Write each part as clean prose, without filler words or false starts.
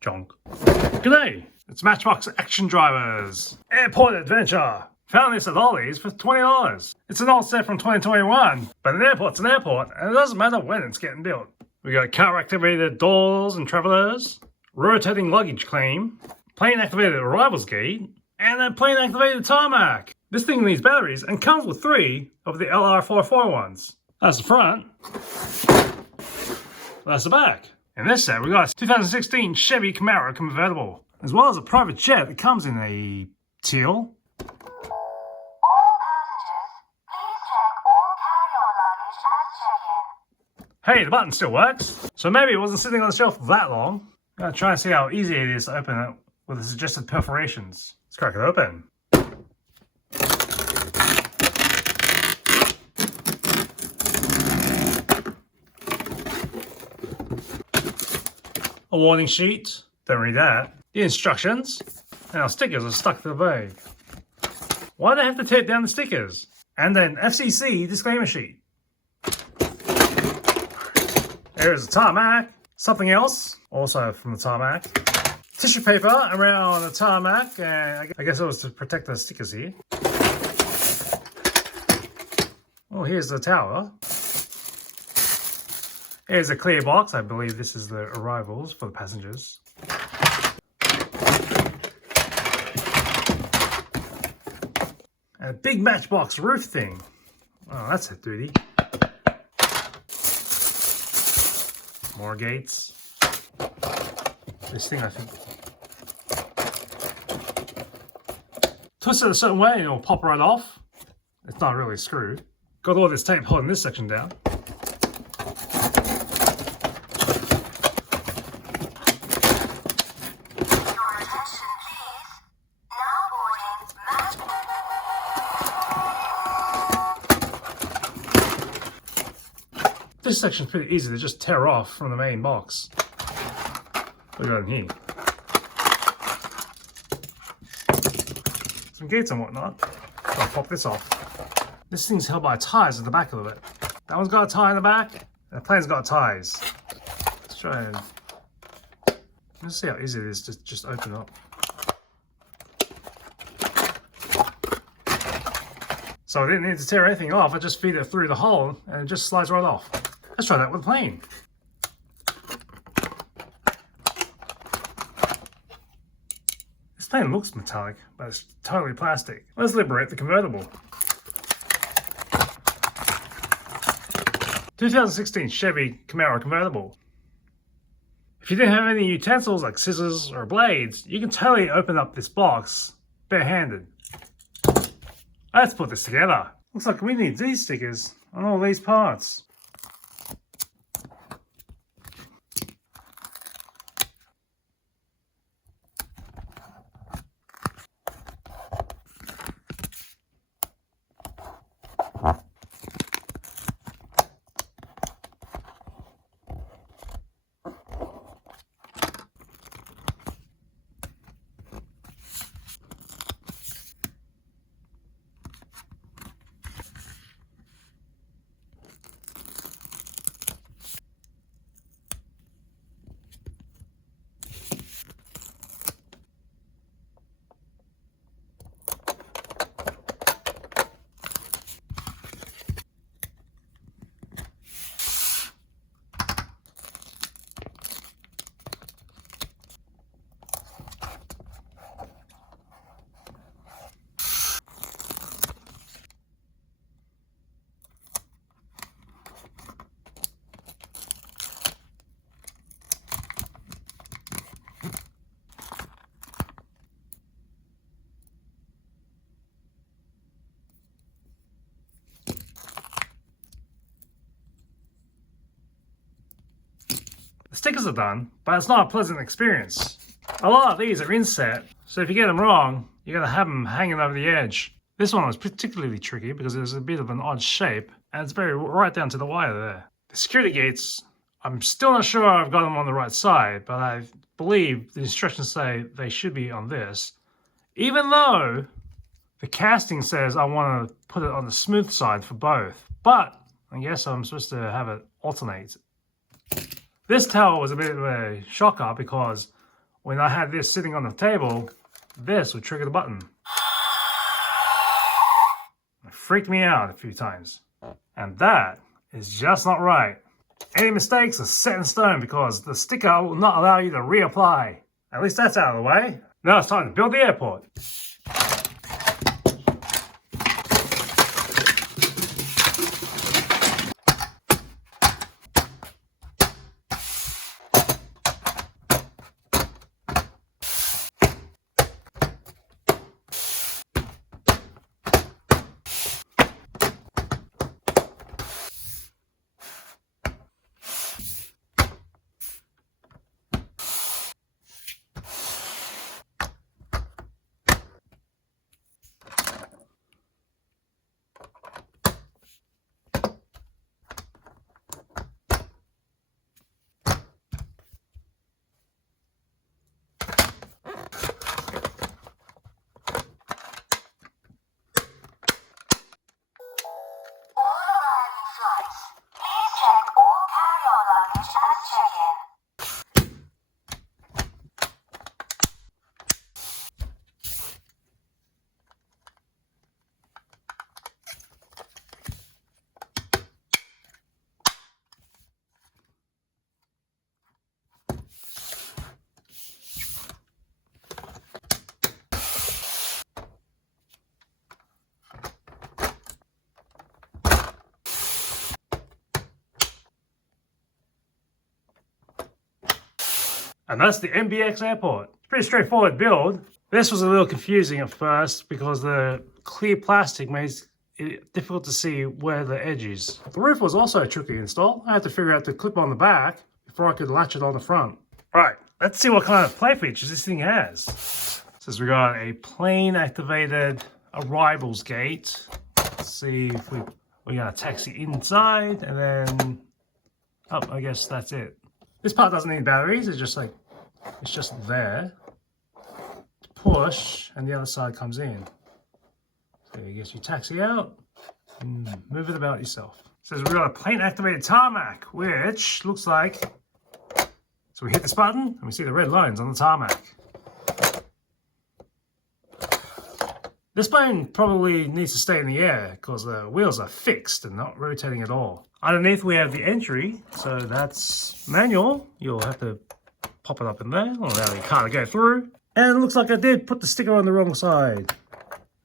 Jonk. G'day, it's Matchbox Action Drivers. Airport Adventure. Found this at Ollie's for $20. It's an old set from 2021, but an airport's an airport, and it doesn't matter when it's getting built. We got car-activated doors and travelers, rotating luggage claim, plane-activated arrivals gate, and a plane-activated tarmac. This thing needs batteries and comes with 3 of the LR44 ones. That's the front. That's the back. In this set, we got a 2016 Chevy Camaro Convertible, as well as a private jet that comes in a teal. Hey, the button still works, so maybe it wasn't sitting on the shelf that long. I'm gonna try and see how easy it is to open it with the suggested perforations. Let's crack it open. A warning sheet, don't read that. The instructions, and our stickers are stuck to the bag. Why do they have to tape down the stickers? And then FCC disclaimer sheet. There's a tarmac, something else, also from the tarmac. Tissue paper around the tarmac, and I guess it was to protect the stickers here. Oh, here's the tower. Here's a clear box. I believe this is the arrivals for the passengers. And a big Matchbox roof thing. Oh, that's a duty. More gates. This thing, I think. Twist it a certain way and it'll pop right off. It's not really screwed. Got all this tape holding this section down. This section's pretty easy to just tear off from the main box. What do we got in here? Some gates and whatnot. I'll pop this off. This thing's held by ties at the back of it. That one's got a tie in the back, and the plane's got ties. Let's try and... Let's see how easy it is to just open up. So I didn't need to tear anything off, I just feed it through the hole and it just slides right off. Let's try that with a plane. This plane looks metallic, but it's totally plastic. Let's liberate the convertible. 2016 Chevy Camaro Convertible. If you didn't have any utensils like scissors or blades, you can totally open up this box barehanded. Let's put this together. Looks like we need these stickers on all these parts. The stickers are done, but it's not a pleasant experience. A lot of these are inset, so if you get them wrong, you're going to have them hanging over the edge. This one was particularly tricky because it was a bit of an odd shape, and it's buried right down to the wire there. The security gates, I'm still not sure I've got them on the right side, but I believe the instructions say they should be on this. Even though the casting says I want to put it on the smooth side for both, but I guess I'm supposed to have it alternate. This tower was a bit of a shocker because when I had this sitting on the table, this would trigger the button. It freaked me out a few times. And that is just not right. Any mistakes are set in stone because the sticker will not allow you to reapply. At least that's out of the way. Now it's time to build the airport. And that's the MBX airport. Pretty straightforward build. This was a little confusing at first because the clear plastic makes it difficult to see where the edge is. The roof was also a tricky install. I had to figure out the clip on the back before I could latch it on the front. Right, let's see what kind of play features this thing has. So we got a plane activated arrivals gate. Let's see if we got a taxi inside and then, oh, I guess that's it. This part doesn't need batteries, it's just there to push and the other side comes in. So I guess you taxi out and move it about yourself. So we've got a plane activated tarmac, which looks like, so we hit this button and we see the red lines on the tarmac. This plane probably needs to stay in the air because the wheels are fixed and not rotating at all. Underneath we have the entry, so that's manual. You'll have to pop it up in there, allow the car to go through. And it looks like I did put the sticker on the wrong side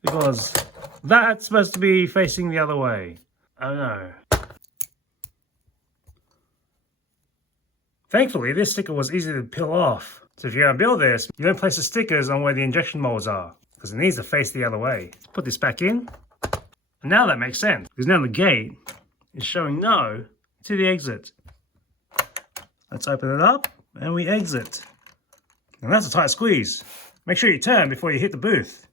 because that's supposed to be facing the other way. Oh no. Thankfully, this sticker was easy to peel off. So if you're going to build this, you don't place the stickers on where the injection molds are because it needs to face the other way. Put this back in. And now that makes sense because now the gate is showing no to the exit. Let's open it up and we exit. And that's a tight squeeze. Make sure you turn before you hit the booth.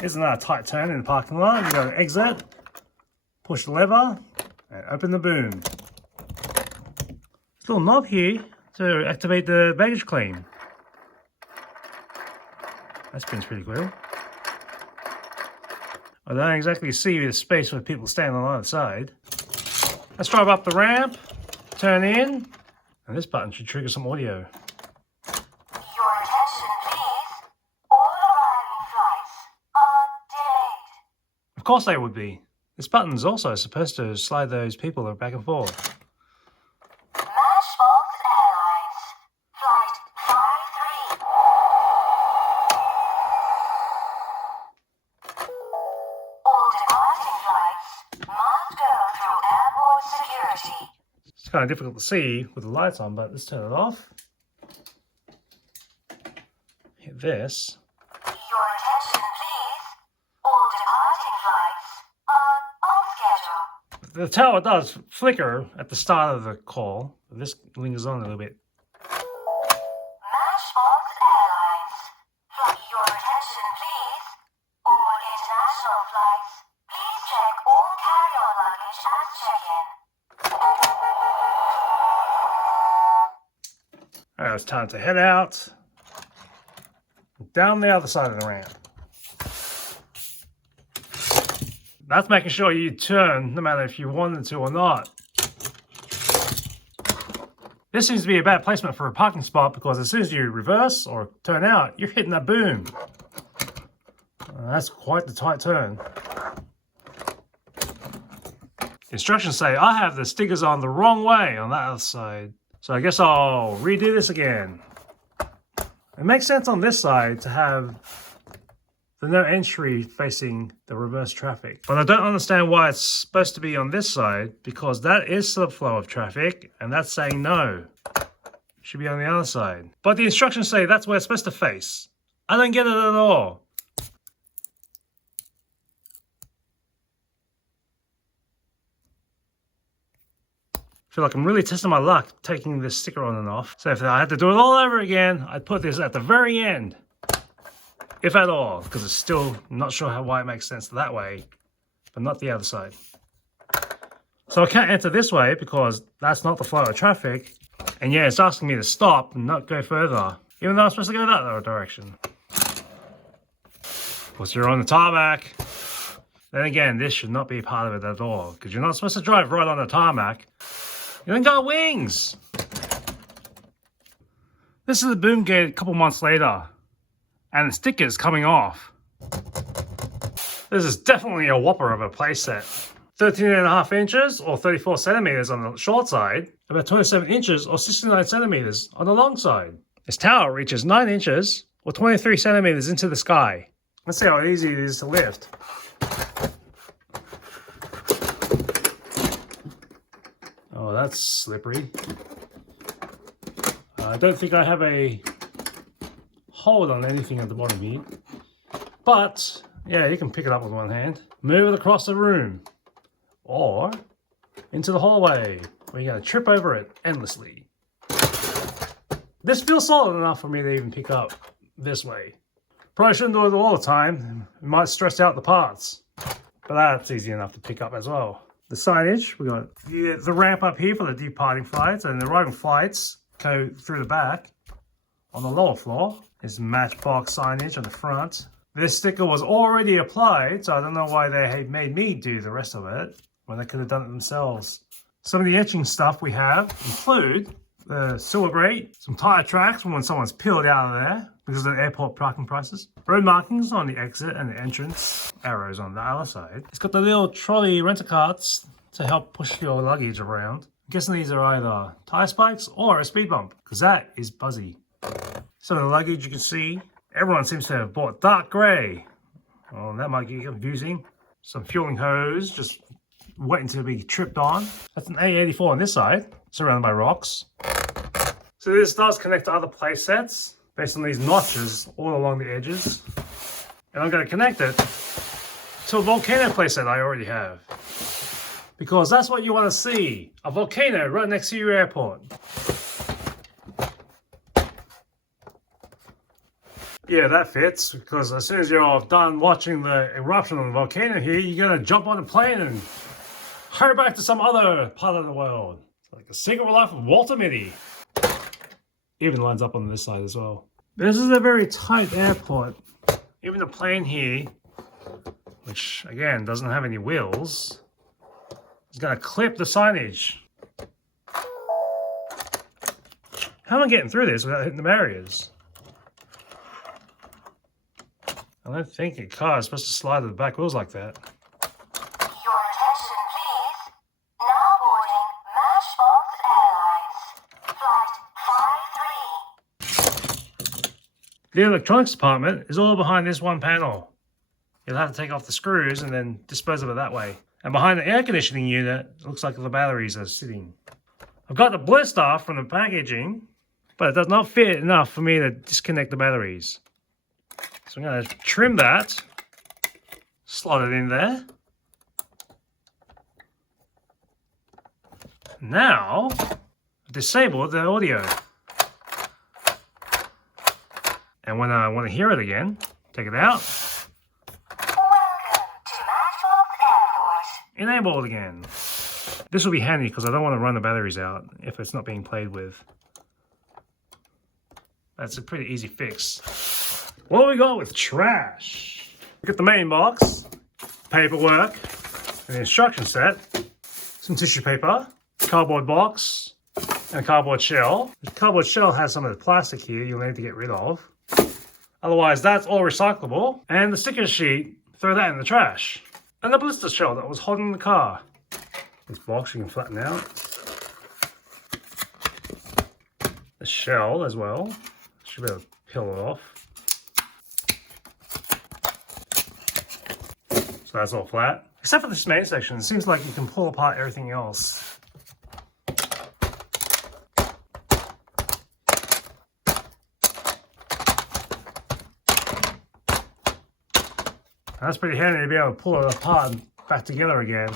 Here's another tight turn in the parking lot. You go to exit, push the lever, and open the boom. There's a little knob here to activate the baggage claim. That spins pretty cool. I don't exactly see the space where people stand on either side. Let's drive up the ramp, turn in, and this button should trigger some audio. Your attention, please. All arriving flights are delayed. Of course they would be. This button's also supposed to slide those people back and forth. Matchbox Airlines, Flight 53. All departing flights must go through airport security. It's kind of difficult to see with the lights on, but let's turn it off. Hit this. Your attention, please. All departing flights are on schedule. The tower does flicker at the start of the call. This lingers on a little bit. Matchbox Airlines, your attention, please. All international flights, please check all carry-on luggage at check-in. Alright, it's time to head out. Down the other side of the ramp. That's making sure you turn no matter if you wanted to or not. This seems to be a bad placement for a parking spot because as soon as you reverse or turn out, you're hitting that boom. That's quite the tight turn. Instructions say I have the stickers on the wrong way on that other side. So I guess I'll redo this again. It makes sense on this side to have the no entry facing the reverse traffic. But I don't understand why it's supposed to be on this side because that is the flow of traffic and that's saying no. Should be on the other side. But the instructions say that's where it's supposed to face. I don't get it at all. I feel like I'm really testing my luck taking this sticker on and off. So if I had to do it all over again, I'd put this at the very end. If at all, because it's still not sure why it makes sense that way, but not the other side. So I can't enter this way because that's not the flow of traffic. And yeah, it's asking me to stop and not go further, even though I'm supposed to go that other direction. Once you're on the tarmac, then again, this should not be part of it at all, because you're not supposed to drive right on the tarmac. You don't got wings. This is the boom gate a couple months later, and the sticker's coming off. This is definitely a whopper of a playset. 13.5 inches or 34 centimeters on the short side, about 27 inches or 69 centimeters on the long side. This tower reaches 9 inches or 23 centimeters into the sky. Let's see how easy it is to lift. Oh, that's slippery. I don't think I have a hold on anything at the bottom here. But, yeah, you can pick it up with one hand. Move it across the room. Or into the hallway, where you're going to trip over it endlessly. This feels solid enough for me to even pick up this way. Probably shouldn't do it all the time. It might stress out the parts. But that's easy enough to pick up as well. The signage, we got the ramp up here for the departing flights, and the arriving flights go through the back. On the lower floor is Matchbox signage on the front. This sticker was already applied, so I don't know why they made me do the rest of it when they could have done it themselves. Some of the etching stuff we have include the silver grate, some tire tracks from when someone's peeled out of there because of the airport parking prices, road markings on the exit and the entrance, arrows on the other side. It's got the little trolley renter carts to help push your luggage around. I'm guessing these are either tire spikes or a speed bump because that is buzzy. Some of the luggage you can see, everyone seems to have bought dark grey. Oh, that might get confusing. Some fueling hose just waiting to be tripped on. That's an A84 on this side, surrounded by rocks. So this does connect to other play sets based on these notches all along the edges. And I'm going to connect it to a volcano playset I already have. Because that's what you want to see, a volcano right next to your airport. Yeah, that fits, because as soon as you're done watching the eruption of the volcano here, you're going to jump on a plane and hurry back to some other part of the world. It's like a Secret Life of Walter Mitty. Even lines up on this side as well. This is a very tight airport. Even the plane here, which again doesn't have any wheels, is going to clip the signage. How am I getting through this without hitting the barriers? I don't think a car is supposed to slide to the back wheels like that. Your attention, please. Now boarding Matchbox Airlines. Flight 53. The electronics department is all behind this one panel. You'll have to take off the screws and then dispose of it that way. And behind the air conditioning unit, it looks like the batteries are sitting. I've got the blister from the packaging, but it does not fit enough for me to disconnect the batteries. So I'm going to trim that, slot it in there. Now, disable the audio. And when I want to hear it again, take it out. Welcome to Matchbox Airport. Enable it again. This will be handy because I don't want to run the batteries out if it's not being played with. That's a pretty easy fix. What do we got with trash? Look at the main box, paperwork, an instruction set, some tissue paper, cardboard box, And a cardboard shell. The cardboard shell has some of the plastic here you'll need to get rid of. Otherwise, that's all recyclable. And the sticker sheet, throw that in the trash. And the blister shell that was holding the car. This box you can flatten out. The shell as well. Should be able to peel it off. So that's all flat. Except for this main section, it seems like you can pull apart everything else. That's pretty handy to be able to pull it apart and back together again.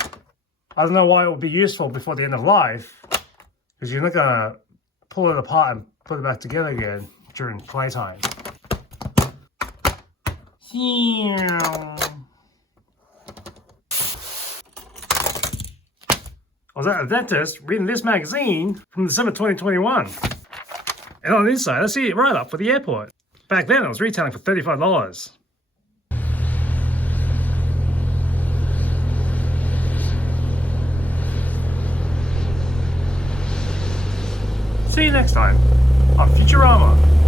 I don't know why it would be useful before the end of life, because you're not going to pull it apart and put it back together again during playtime. I was at the dentist reading this magazine from December 2021. And on the inside, I see it right up for the airport. Back then, it was retailing for $35. See you next time on Futurama.